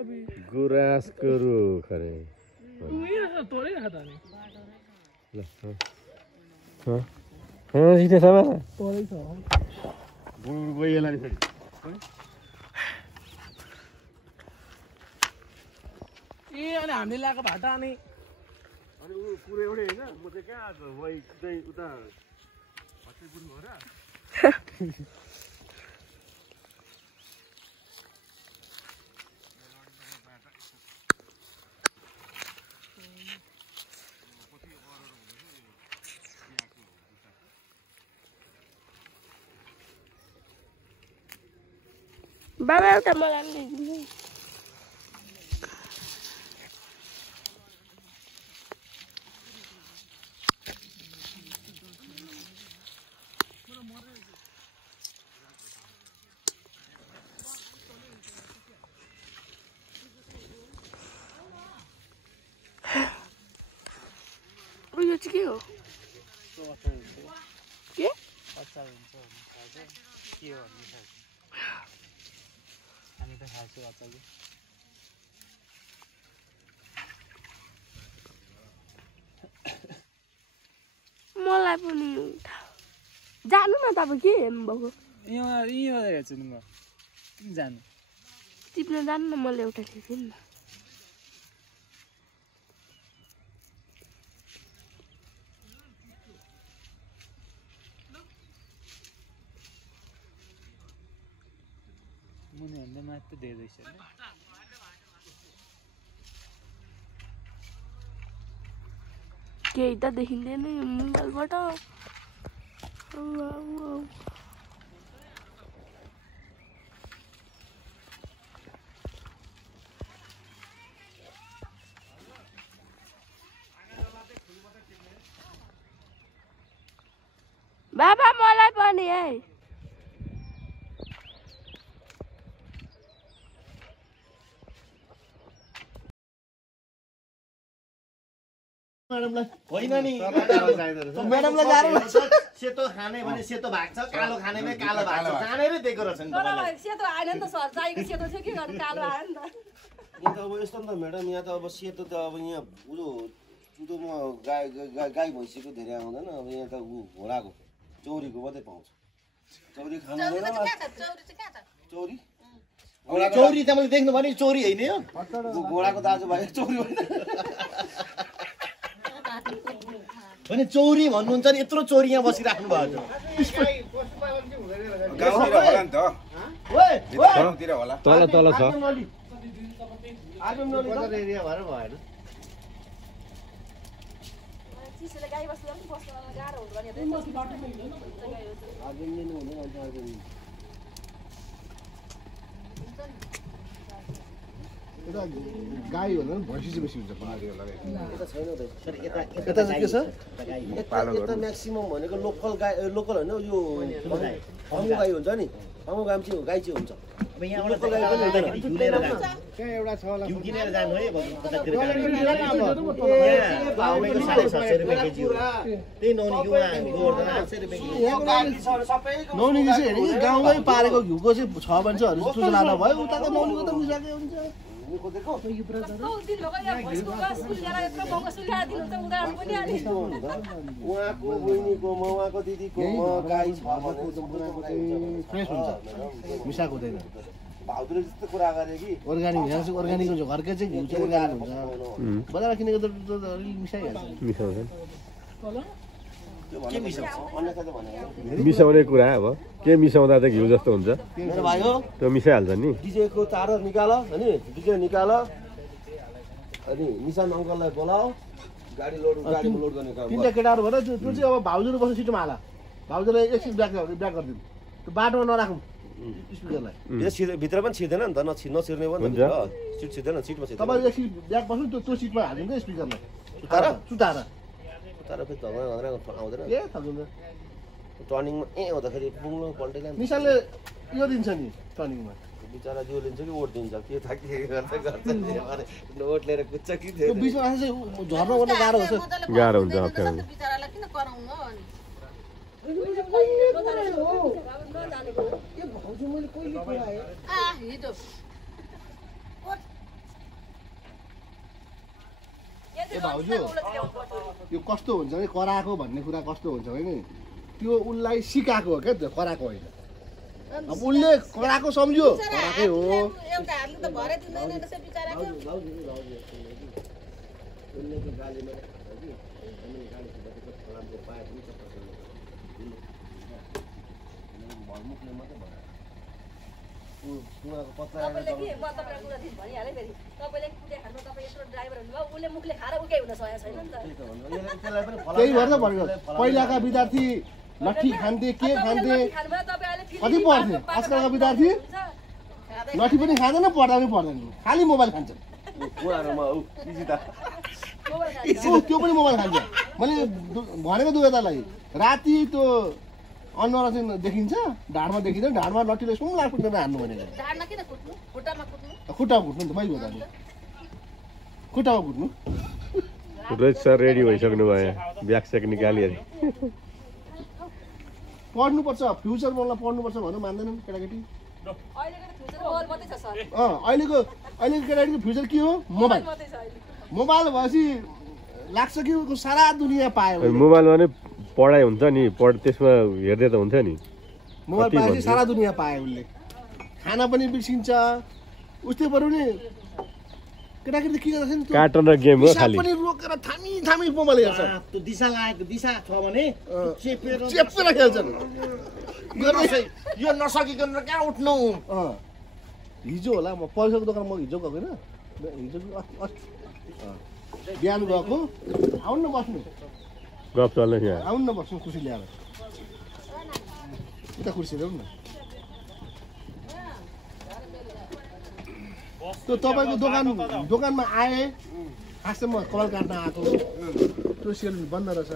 गुराँसको रुख अरे तोडै खाता नि ल सिधै sama तोडै छ बुढो गइएला नि फेरि ए अनि हामीले ल्याएको भाटा अनि अनि उ पुरै एउटै हैन म चाहिँ कहाँ आएको वही चाहिँ उता हस्पिटल पुग्नु हो र बाबा एउटा मलाई ल्याइदिनु उयो चाहिँ के हो के अचार हुन्छ के हो हामी त खान्छौँ अचार मलाई पनि जानु न तपाईँ के हेर्नुभएको यहाँ हेर्छु नि म किन जानु टिप्न जानु न मैले एउटा टिपेँ नि मुनि भन्दा मात्र धेरै रहेछ केही त देखिँदैन यो मोबाइलबाट बाबा मलाई पनि है मैडमलाई होइन नि मैडमलाई गाह्रो लाग्छ सेतो खाने भने सेतो भाग छ कालो खाने भने कालो भाग छ जानेरै दिएको रहेछ नि तपाईलाई सेतो आएन नि त सर चाहिएको सेतो थियो के गर्नु कालो आयो नि त यहाँ त अब यस्तो नि त म्याडम यहाँ त अब सेतो त अब यहाँ उयो चुदोमा गाई भैँसीको धेरै आउँदैन अब यहाँ त ऊ घोडाको चौरीको मात्रै पाउँछ चौरी खानु चौरी चौरी त मैले देख्नु भने चौरी होइन यो घोडाको दाजुभाइ चौरी होइन भने चौरी भन्नुहुन्छ नि यत्रो चौरी यहाँ बसिराख्नु भएको तल तल छ एरिया भएर भएन चिसोले गाई बस्नु पनि बस्नु गाह्रो हुन्छ भने गाई भन्दा पनि भैँसी चाहिँ बेसी हुन्छ यता चाहिँ के छ यता म्याक्सिमम भनेको लोकल गाई लोकल होइन यो फर्मु गाई हुन्छ नि फर्मु गाई चाहिँ हुन्छ अब यहाँबाट गाई पनि हुँदैन किनेर जान्छ त्यहाँ एउटा छ होला घिउ किनेर जानु है बजारतिर भाउको 750 रुपैयाँ केजी हो त्यही नौनीको गोर्धन 800 रुपैयाँ केजी नौनीको चाहिँ हेरेको गाउँमै पारेको घिउको चाहिँ छ भने चाहिँ चुचला भयो उताको नौनीको त मिसाकै हुन्छ कस्तो दिन भएको यहाँ भैँसको गाँस ल्याएर यत्रो महँगो सुल्याएर दिनुहुन्छ उनीहरू पनि अनि उहाँको बहिनीको उहाँको दिदीको गाई छ भने फ्रेस हुन्छ मिसाएको हुँदैन भाउजूले जस्तो कुरा गरे कि अर्ग्यानिक यहाँ चाहिँ अर्ग्यानिक हुन्छ घरकै चाहिँ घिउ चाहिँ अर्ग्यानिक हुन्छ बजारमा किनेको त अलिक मिसाइहाल्छ मिसाउने कुरा अब के मिसाउँदा त घिउ जस्तो हुन्छ मेरो भाइ हो त्यो मिसाइहाल्छ नि डिजेको तार निकाल हैन डिजे निकाल अनि निशान अङ्कललाई बोलाऊ गाडी लोड गर्ने काम तिनटा केटाहरू भएर त्यो चाहिँ अब भाउजूले बस्नु सिटोमा हाल भाउजूलाई एकछिन ब्याक गरिदिनु त्यो बाटोमा नराखौँ स्पिकरलाई भित्र पनि छिर्दैन नि त नछिर्ने हो नि त सिट छिर्दैन सिटमा छिर्दैन तपाईँ एकछिन ब्याक बस्नु त्यो सिटमा हालिदिनु क्या स्पिकरलाई सुताएर तर फेरि झगडा आउँदैन ए थल्दैन टर्निङमा हुँदाखेरि पुग्नु पल्टेन निशानले यो दिन्छ नि टर्निङमा बिचरा जो लिन्छ कि ओट दिन्छ के था के गर्दै गर्छ ओट लिएर कुद्छ कि त्यो बिचमा आएर चाहिँ झर्न ओर्न गाह्रो हुन्छ गाह्रो हुन्छ अप्ठ्यारो बिचरालाई किन कराउनु हो अनि हिजो भाउजू यो कस्तो हुन्छ भने कराएको भन्ने कुरा कस्तो हुन्छ भने त्यो उसलाई सिकाएको हो क्या त्यो कराएको होइन अब उसले कराएको सम्झ्यो कराएकै हो एउटा हातले त भरे दिँदैन रहेछ बिचाराको तपाईँले के म तपाईँलाई कुरा दिन भनिहालेँ फेरि तपाईँले कुटे खानु तपाईँ यत्रो ड्राइभर हुनुभयो उसले मुखले खाएर उकै हुन सकेको छैन नि त त्यही भएर भनेको पहिलाका विद्यार्थी लट्ठी खान्थे के खान्थे कति पढ्थे आजकलका विद्यार्थी लट्ठी पनि खाँदैन पढ्दा पनि पढ्दैन खालि मोबाइल खान्छ त्यो पनि मोबाइल खान्छ मैले भनेको दुवैतालाई राति त्यो अनुहार चाहिँ देखिन्छ ढाडमा देखिन्छ ढाडमा लट्ठीले सुम लाग्दैन हान्नु भनेको खुट्टामा कुट्नु त मैले बताएँ खुट्टामा कुट्नु रोहित सर रेडी भइसक्नु भयो ब्याग स्याग निकालिहाले पढ्नुपर्छ फ्युचर मलाई पढ्नुपर्छ भनेर मान्दैनन् केटाकेटी अहिलेको केटाकेटीको फ्युचर के हो मोबाइल मोबाइल भएपछि लाग्छ कि सारा दुनियाँ पायो मोबाइल भने पढाइ हुन्छ नि त्यसमा हेर्दै त हुन्छ नि मोबाइल पाएपछि सारा दुनियाँ पायो उसले खाना पनि बिर्सिन्छ उस्तै बरु नि केटाकेटी के गर्छ नि कार्टुन र गेम हो खाली पनि रोकेर थामी थामी मोबाइल हेर्छ त्यो दिशा लागेको दिशा छ भने चेपेर खेल्छन् यो नसकिकन कहाँ उठ्नु हिजो होला म पैसाको दोकान म हिजो गएको होइन हिजो बिहान गएको आउनु न बस्नु गफ चल्ने थियो आउनु न बस्नु खुसी ल्याएर उता खुसी ल्याउनु न त्यो तपाईँको दोकानमा आएँ खासै म कल काट्न आएको त्यो सेल बन्द रहेछ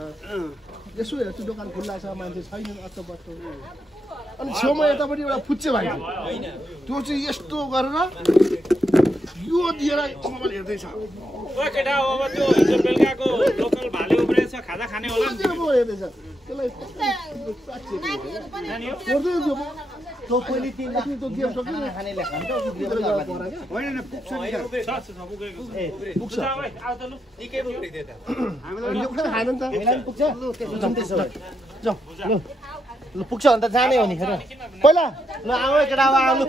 यसो हेर्छु दोकान खुल्ला छ मान्छे छैन अत्तो बत्तो अनि छेउमा यतापट्टि एउटा फुच्चे भाइ त्यो चाहिँ यस्तो गरेर यो दिएर मोबाइल हेर्दैछ केटा अब त्यो हिजो बेलुकाको लोकल भाले उब्रेछ खाजा खाने होला नि हेर्दैछ त्यसलाई त्यो पहिले त्यो गेम सक्यो खाने लेखा नि होइन पुग्छ पुग्छ आउ त लु निकै पुग्दै त हामीले खान नि त हैन पुग्छ त्यसो भए जाऊ ल पुग्छ भने त जाने हो नि हेर पहिला ल आऊ केटा आऊ लु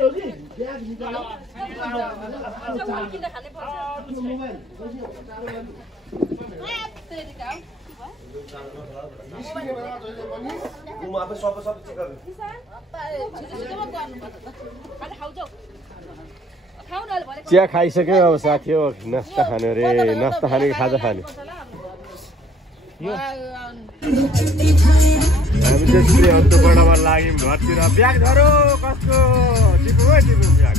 चिया खाइसक्यो अब साथी हो नास्ता खाने रे नास्ता खाने खाजा खाने हामी चाहिँ अन्तबाट लाग्यौँ घरतिर ब्याग धरो कसको टिपु ब्याग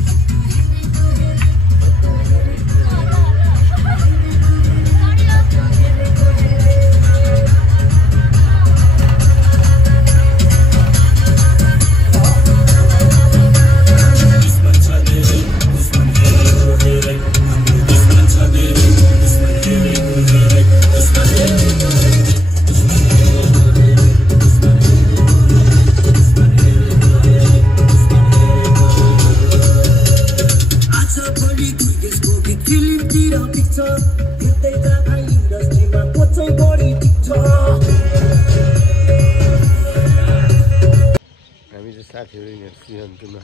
साथीहरू यहाँ सिहन्तुमा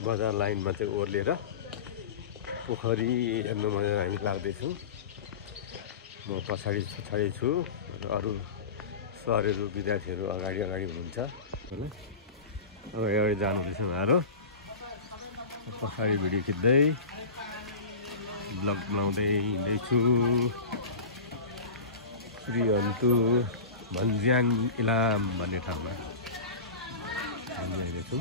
बजार लाइनमा चाहिँ ओर्लिएर पोखरी हेर्नु भनेर हामी लाग्दैछौँ म पछाडि छु र अरू सरहरू विद्यार्थीहरू अगाडि हुनुहुन्छ होइन अब अगाडि जानुहुँदैछ उहाँहरू पछाडि भिडियो खिच्दै ब्लग बनाउँदै हिँड्दैछु श्रीहन्तु भन्ज्याङ इलाम भन्ने ठाउँमा छु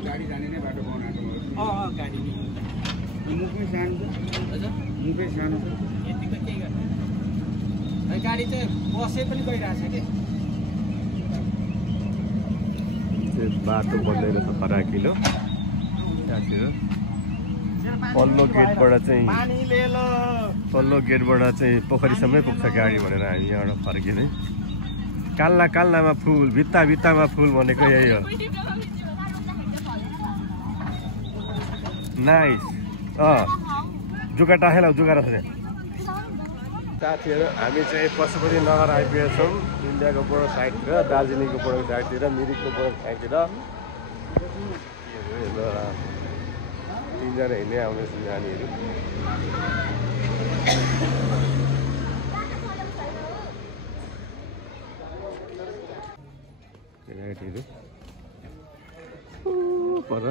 गाडी जाने नै बाटो बनाएको गाडी मुखमै सानो मुखै सानो छ यतिको केही गर्नु गाडी चाहिँ बसै पनि गइरहेछ कि त्यो बाटो बन्दै रहेछ फराकिलो त्यहाँतिर पल्लो गेटबाट चाहिँ पोखरीसम्मै पुग्छ गाडी भनेर हामी यहाँबाट फर्किँदै काल्लामा फुल भित्तामा फुल भनेको यही हो नाइस जुका टाखेला जुका रहेछ साथीहरू हामी चाहिँ पशुपति नगर आइपुगेका छौँ इन्डियाको बोर्डर साइडतिर दार्जिलिङको बोर्डर साइडतिर मिरिकको बोर्डर साइडतिर तीनजना हिँड्दै आउँदैछ नानीहरू केटाकेटीहरू पर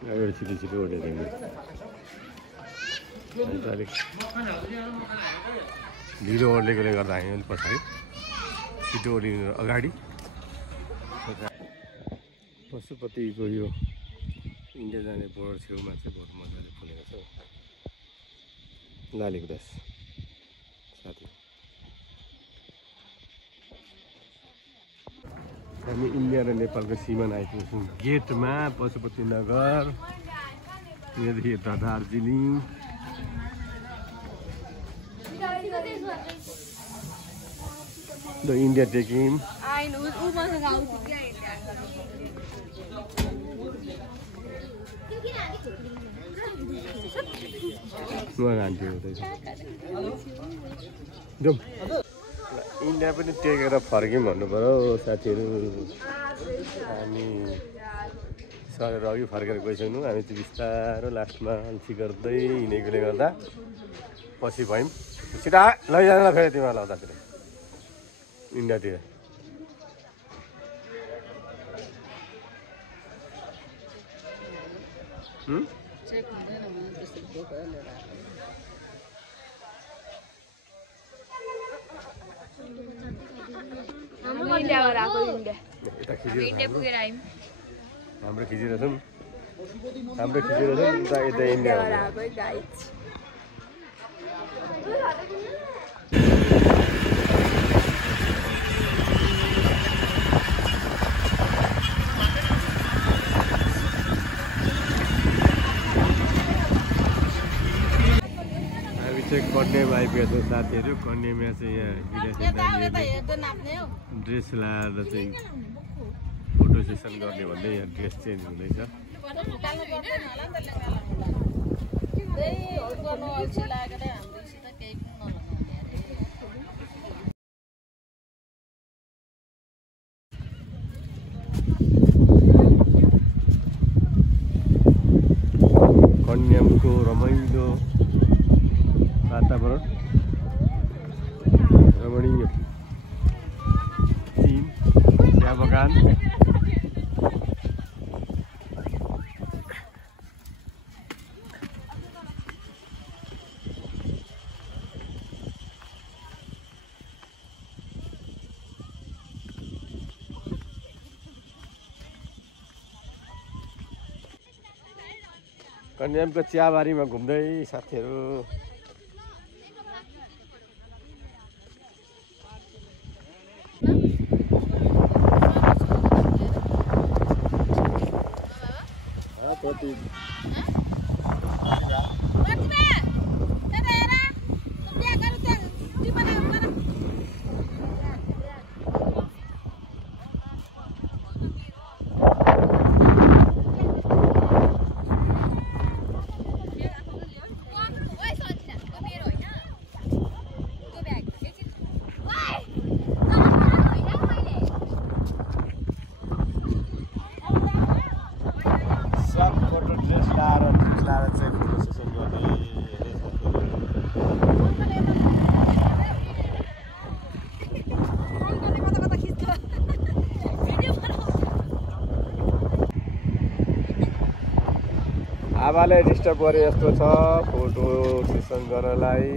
गाडीहरू छिटो छिटो ओडेर अलिक ढिलो ओर्लेकोले गर्दा हामी अलिक पछाडि छिटो ओर्लिनु अगाडि पशुपतिको यो इन्डिया जाने बोर्डर छेउमा चाहिँ बहुत मजाले फुलेको छ लाली गुराँस साथी हामी इन्डिया र नेपालको सीमाना आइपुग्छौँ गेटमा पशुपति नगर यहाँदेखि यता Darjeeling the India taking India पनि टेकेर फर्क्यौँ भन्नु पऱ्यो साथीहरू हामी सरेर अघि फर्केर गइसक्नु हामी चाहिँ बिस्तारो लास्टमा अल्छी गर्दै हिँडेकोले गर्दा पछि भयौँ छिटा लैजान फेरि तिमीलाई लाउँदाखेरि इन्डियातिर हाम्रो खिचेर छौँ यता इन्डिया कन्यामा आइपुगेको छ साथीहरू कन्यामा चाहिँ यहाँ ड्रेस लाएर चाहिँ फोटो सेसन गर्ने भन्दै यहाँ ड्रेस चेन्ज हुँदैछ कन्यामको रमाइलो वातावरण रमणीय चिया बगान कन्यामको चियाबारीमा घुम्दै साथीहरू आमाले डिस्टर्ब गरे जस्तो छ फोटो सेसन गर्नलाई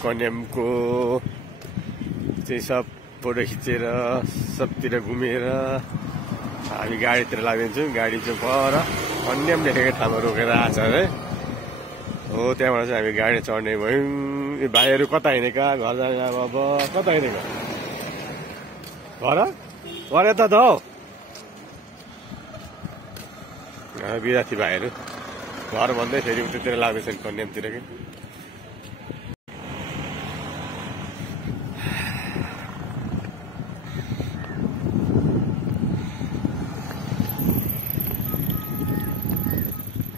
कन्यामको चाहिँ सब फोटो खिचेर सबतिर घुमेर हामी गाडीतिर लाग्दिन्छौँ गाडी चाहिँ पर कन्याम देखेको ठाउँमा रोकेर आएको छ है हो त्यहाँबाट चाहिँ हामी गाडी चढ्ने भयौँ। यो भाइहरू कता हिँडेका घर जाने अब कता हिँडेका घर घर यता त हौ विद्यार्थी भाइहरू घर भन्दै फेरि उतातिर लाग्दैछन् कन्यामतिर कि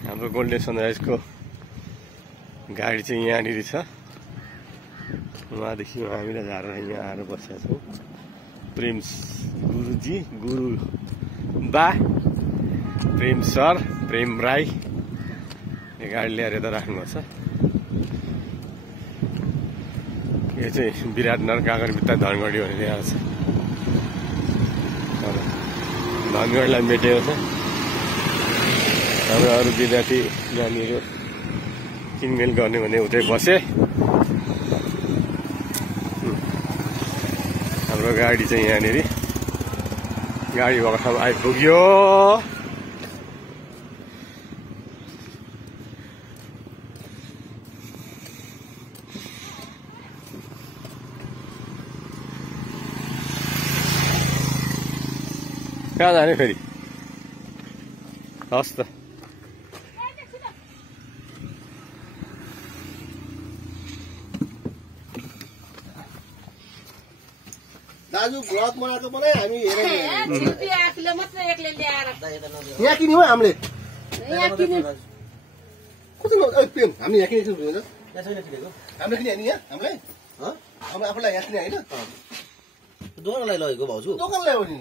हाम्रो गोल्डन सनराइजको गाडी चाहिँ यहाँनिर छ। उहाँदेखि हामीलाई झारेर यहाँ आएर बसेका छौँ। प्रेम गुरुजी गुरु बा प्रेम सर प्रेम राई यो गाडी ल्याएर यता राख्नुभएको छ। यो चाहिँ विराटनगर काँकरभित्ता धनगढी भनेर यहाँ छ। धनगढीलाई मेटेको छ। हाम्रो अरू विद्यार्थी नानीहरू किनमेल गर्ने भने उतै बसे। हाम्रो गाडी चाहिँ यहाँनिर गाडी भएको ठाउँ आइपुग्यो। कहाँ जाने फेरि हस् त दाजु ब्लग बनाएको बनाए हामी हेरेर आफूले मात्रै एक्लै ल्याएर यहाँ किन्यौ हामीले यहाँ किन्यो कति प्रेम हामी यहाँ किनेको छैन हामीले किने होइन यहाँ हामीलाई आफूलाई यहाँ किने होइन दोकानलाई लगेको भाउजू दोकान ल्यायो नि